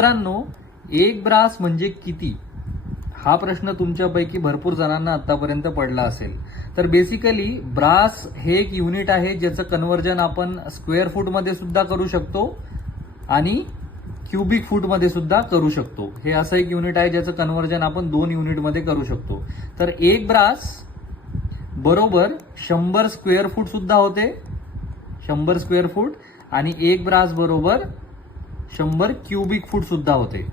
मित्रांनो, एक ब्रास म्हणजे किती हा प्रश्न तुमच्यापैकी भरपूर जणांना आतापर्यंत पडला असेल. तर बेसिकली ब्रास हे एक युनिट आहे ज्याचं कन्व्हर्जन आपण स्क्वेअर फूट मध्ये सुद्धा करू शकतो आणि क्युबिक फूट मध्ये सुद्धा करू शकतो. हे असं एक युनिट आहे ज्याचं कन्व्हर्जन आपण 2 युनिट मध्ये करू शकतो. तर एक ब्रास बरोबर 100 स्क्वेअर फूट सुद्धा होते, 100 स्क्वेअर फूट, आणि एक ब्रास बरोबर 100 क्युबिक फूट सुद्धा होते.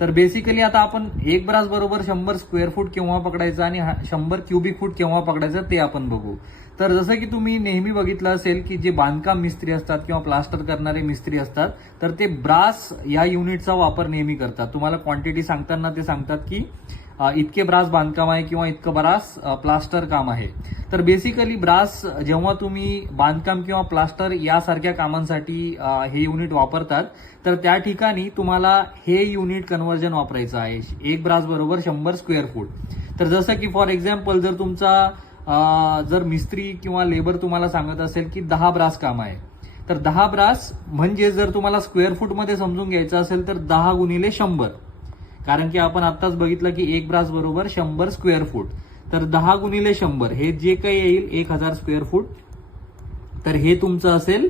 तर बेसिकली आता आपण एक ब्रास बरोबर 100 स्क्वेअर फूट केव्हा पकडायचं आणि 100 क्युबिक फूट केव्हा पकडायचं ते आपण बघू. तर जसं की तुम्ही नेहमी बघितलं असेल की जे बांधकाम मिस्त्री असतात किंवा प्लास्टर करणारे मिस्त्री असतात तर ते ब्रास या युनिटचा वापर नेहमी करतात. तुम्हाला क्वांटिटी सांगताना ते सांगतात की इतके ब्रास बांधकाम आहे किंवा इतकं ब्रास प्लास्टर काम आहे. तर बेसिकली ब्रास जेव्हा तुम्ही बांधकाम किंवा प्लास्टर यासारख्या कामांसाठी हे युनिट वापरतात तर त्या ठिकाणी तुम्हाला हे युनिट कन्व्हर्जन वापरायचं आहे. एक ब्रास बरोबर 100 स्क्वेअर फूट. तर जसं की फॉर एक्झाम्पल जर तुमचा जर मिस्त्री किंवा लेबर तुम्हाला सांगत असेल की 10 ब्रास काम आहे तर 10 ब्रास म्हणजे जर तुम्हाला स्क्वेअर फूट मध्ये समजून घ्यायचं असेल तर 10 गुणिले 100, कारण की आपण आत्ताच बघितलं की एक ब्रास बरोबर 100 स्क्वेअर फूट. तर 10 गुणिले 100 हे जे काही येईल 1000 स्क्वेअर फूट. तर हे तुमचं असेल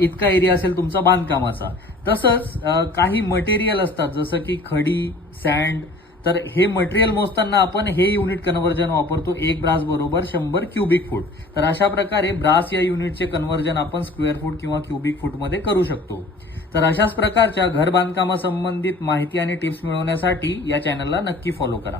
इतका एरिया असेल तुमचा बांधकामाचा. तसंच काही मटेरियल असतात जसं की खडी, सँड. तर हे मटेरियल मोजताना आपण हे युनिट कन्व्हर्जन वापरतो एक ब्रास बरोबर 100 क्युबिक फूट. तर अशा प्रकारे ब्रास या युनिटचे कन्व्हर्जन आपण स्क्वेअर फूट किंवा क्युबिक फूट मध्ये करू शकतो. तर अशाच प्रकारच्या घर बांधकामासंबंधित माहिती आणि टिप्स मिळवण्यासाठी या चॅनलला नक्की फॉलो करा.